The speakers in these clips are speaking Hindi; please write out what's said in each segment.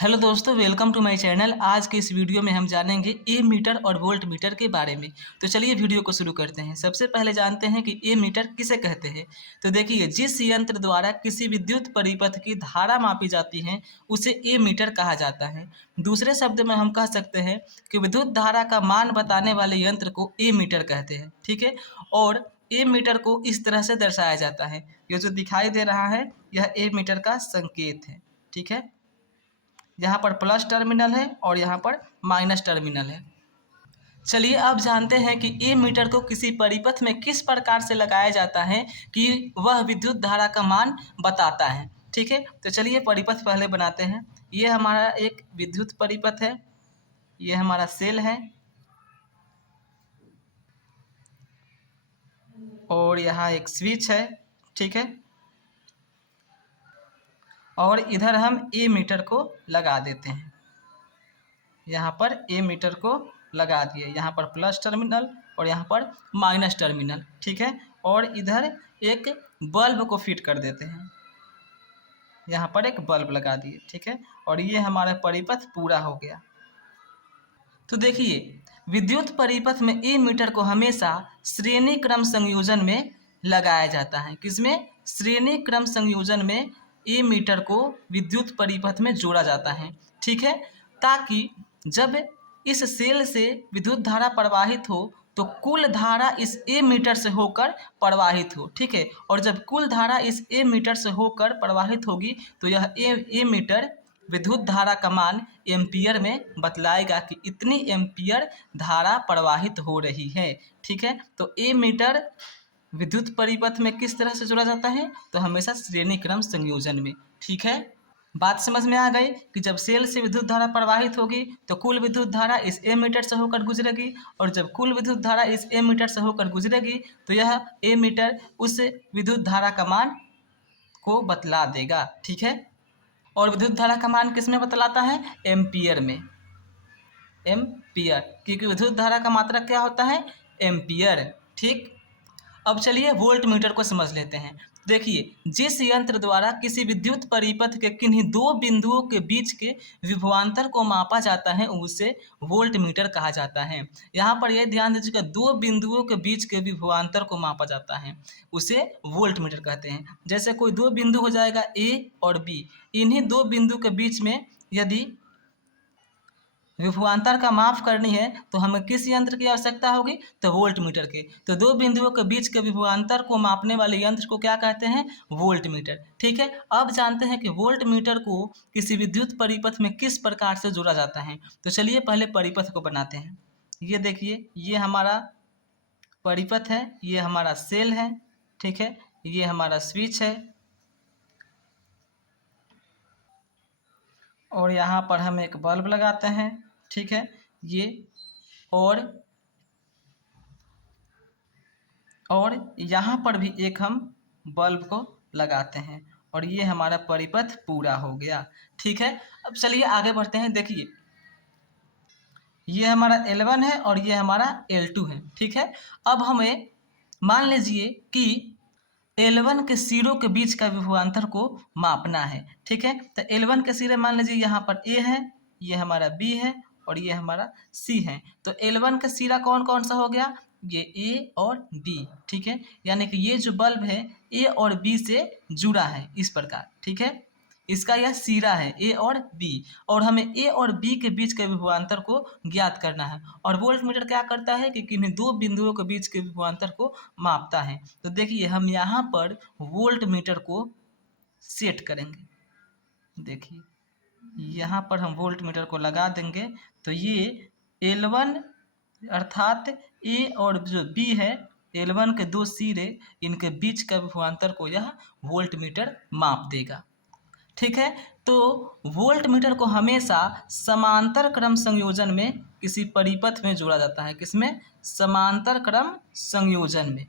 हेलो दोस्तों, वेलकम टू माय चैनल। आज के इस वीडियो में हम जानेंगे ए मीटर और वोल्ट मीटर के बारे में। तो चलिए वीडियो को शुरू करते हैं। सबसे पहले जानते हैं कि ए मीटर किसे कहते हैं। तो देखिए, जिस यंत्र द्वारा किसी विद्युत परिपथ की धारा मापी जाती है उसे ए मीटर कहा जाता है। दूसरे शब्द में हम कह सकते हैं कि विद्युत धारा का मान बताने वाले यंत्र को ए मीटर कहते हैं। ठीक है, और ए मीटर को इस तरह से दर्शाया जाता है। ये जो दिखाई दे रहा है यह ए मीटर का संकेत है। ठीक है, यहाँ पर प्लस टर्मिनल है और यहाँ पर माइनस टर्मिनल है। चलिए अब जानते हैं कि ए मीटर को किसी परिपथ में किस प्रकार से लगाया जाता है कि वह विद्युत धारा का मान बताता है। ठीक है, तो चलिए परिपथ पहले बनाते हैं। ये हमारा एक विद्युत परिपथ है, ये हमारा सेल है और यहाँ एक स्विच है। ठीक है, और इधर हम ए मीटर को लगा देते हैं। यहाँ पर ए मीटर को लगा दिए, यहाँ पर प्लस टर्मिनल और यहाँ पर माइनस टर्मिनल। ठीक है, और इधर एक बल्ब को फिट कर देते हैं, यहाँ पर एक बल्ब लगा दिए। ठीक है, और ये हमारा परिपथ पूरा हो गया। तो देखिए, विद्युत परिपथ में ए मीटर को हमेशा श्रेणी क्रम संयोजन में लगाया जाता है। किसमें? श्रेणी क्रम संयोजन में ए मीटर को विद्युत परिपथ में जोड़ा जाता है। ठीक है, ताकि जब इस सेल से विद्युत धारा प्रवाहित हो तो कुल धारा इस ए मीटर से होकर प्रवाहित हो। ठीक है, और जब कुल धारा इस ए मीटर से होकर प्रवाहित होगी तो यह ए मीटर विद्युत धारा का मान एम्पियर में बतलाएगा कि इतनी एम्पियर धारा प्रवाहित हो रही है। ठीक है, तो ए मीटर विद्युत परिपथ में किस तरह से जोड़ा जाता है? तो हमेशा श्रेणी क्रम संयोजन में। ठीक है, बात समझ में आ गई कि जब सेल से विद्युत धारा प्रवाहित होगी तो कुल विद्युत धारा इस ए मीटर से होकर गुजरेगी, और जब कुल विद्युत धारा इस ए मीटर से होकर गुजरेगी तो यह ए मीटर उस विद्युत धारा का मान को बतला देगा। ठीक है, और विद्युत धारा का मान किस में बतलाता है? एम्पियर में। एम्पियर, क्योंकि विद्युत धारा का मात्रक क्या होता है? एम्पियर। ठीक, अब चलिए वोल्ट मीटर को समझ लेते हैं। देखिए, जिस यंत्र द्वारा किसी विद्युत परिपथ के किन्हीं दो बिंदुओं के बीच के विभवांतर को मापा जाता है उसे वोल्ट मीटर कहा जाता है। यहाँ पर यह ध्यान दीजिएगा, दो बिंदुओं के बीच के विभवांतर को मापा जाता है उसे वोल्ट मीटर कहते हैं। जैसे कोई दो बिंदु हो जाएगा ए और बी, इन्हीं दो बिंदु के बीच में यदि विभवांतर का माप करनी है तो हमें किस यंत्र की आवश्यकता होगी? तो वोल्ट मीटर के। तो दो बिंदुओं के बीच के विभवांतर को मापने वाले यंत्र को क्या कहते हैं? Volt meter. ठीक है, अब जानते हैं कि वोल्ट मीटर को किसी विद्युत परिपथ में किस प्रकार से जोड़ा जाता है। तो चलिए पहले परिपथ को बनाते हैं। ये देखिए, ये हमारा परिपथ है, ये हमारा सेल है। ठीक है, ये हमारा स्विच है और यहाँ पर हम एक बल्ब लगाते हैं। ठीक है, ये और यहाँ पर भी एक हम बल्ब को लगाते हैं और ये हमारा परिपथ पूरा हो गया। ठीक है, अब चलिए आगे बढ़ते हैं। देखिए, ये हमारा L1 है और ये हमारा L2 है। ठीक है, अब हमें मान लीजिए कि L1 के सिरों के बीच का विभवांतर को मापना है। ठीक है, तो L1 के सिरे मान लीजिए यहाँ पर A है, ये हमारा B है और ये हमारा C है। तो L1 का सिरा कौन कौन सा हो गया? ये A और B। ठीक है, यानी कि ये जो बल्ब है A और B से जुड़ा है इस प्रकार। ठीक है, इसका यह सिरा है A और B, और हमें A और B के बीच के विभवांतर को ज्ञात करना है। और वोल्ट मीटर क्या करता है कि किन्हीं दो बिंदुओं के बीच के विभवांतर को मापता है। तो देखिए, हम यहाँ पर वोल्ट मीटर को सेट करेंगे। देखिए, यहाँ पर हम वोल्ट मीटर को लगा देंगे तो ये L1 अर्थात A और जो B है, L1 के दो सिरे, इनके बीच का विभवांतर को यह वोल्ट मीटर माप देगा। ठीक है, तो वोल्ट मीटर को हमेशा समांतर क्रम संयोजन में किसी परिपथ में जोड़ा जाता है। किसमें? समांतर क्रम संयोजन में।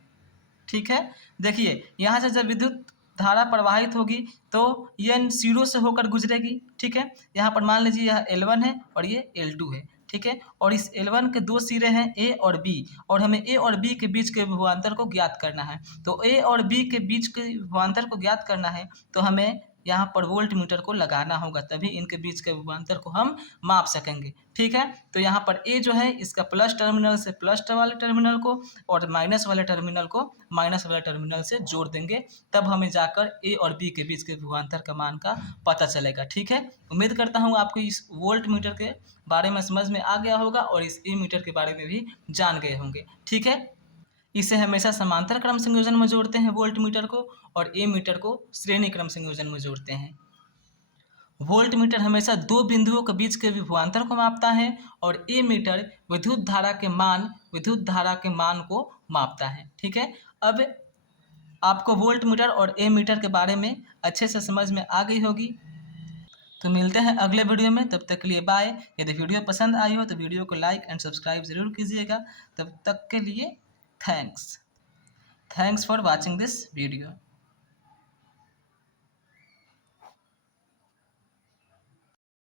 ठीक है, देखिए, यहाँ से जब विद्युत धारा प्रवाहित होगी तो ये इन सिरों से होकर गुजरेगी। ठीक है, यहाँ पर मान लीजिए यह L1 है और ये L2 है। ठीक है, और इस L1 के दो सिरे हैं A और B, और हमें A और B के बीच के विभवांतर को ज्ञात करना है। तो A और B के बीच के विभवांतर को ज्ञात करना है तो हमें यहाँ पर वोल्ट मीटर को लगाना होगा, तभी इनके बीच के विभवांतर को हम माप सकेंगे। ठीक है, तो यहाँ पर ए जो है इसका प्लस टर्मिनल से प्लस वाले टर्मिनल को और माइनस वाले टर्मिनल को माइनस वाले टर्मिनल से जोड़ देंगे, तब हमें जाकर ए और बी के बीच के विभवांतर का मान का पता चलेगा। ठीक है, उम्मीद करता हूँ आपको इस वोल्ट मीटर के बारे में समझ में आ गया होगा और इस ए मीटर के बारे में भी जान गए होंगे। ठीक है, इसे हमेशा समांतर क्रम संयोजन में जोड़ते हैं वोल्ट मीटर को, और ए मीटर को श्रेणी क्रम संयोजन में जोड़ते हैं। वोल्ट मीटर हमेशा दो बिंदुओं के बीच के विभवांतर को मापता है और ए मीटर विद्युत धारा के मान को मापता है। ठीक है, अब आपको वोल्ट मीटर और ए मीटर के बारे में अच्छे से समझ में आ गई होगी। तो मिलते हैं अगले वीडियो में, तब तक के लिए बाय। यदि वीडियो पसंद आई हो तो वीडियो को लाइक एंड सब्सक्राइब ज़रूर कीजिएगा। तब तक के लिए thanks for watching this video.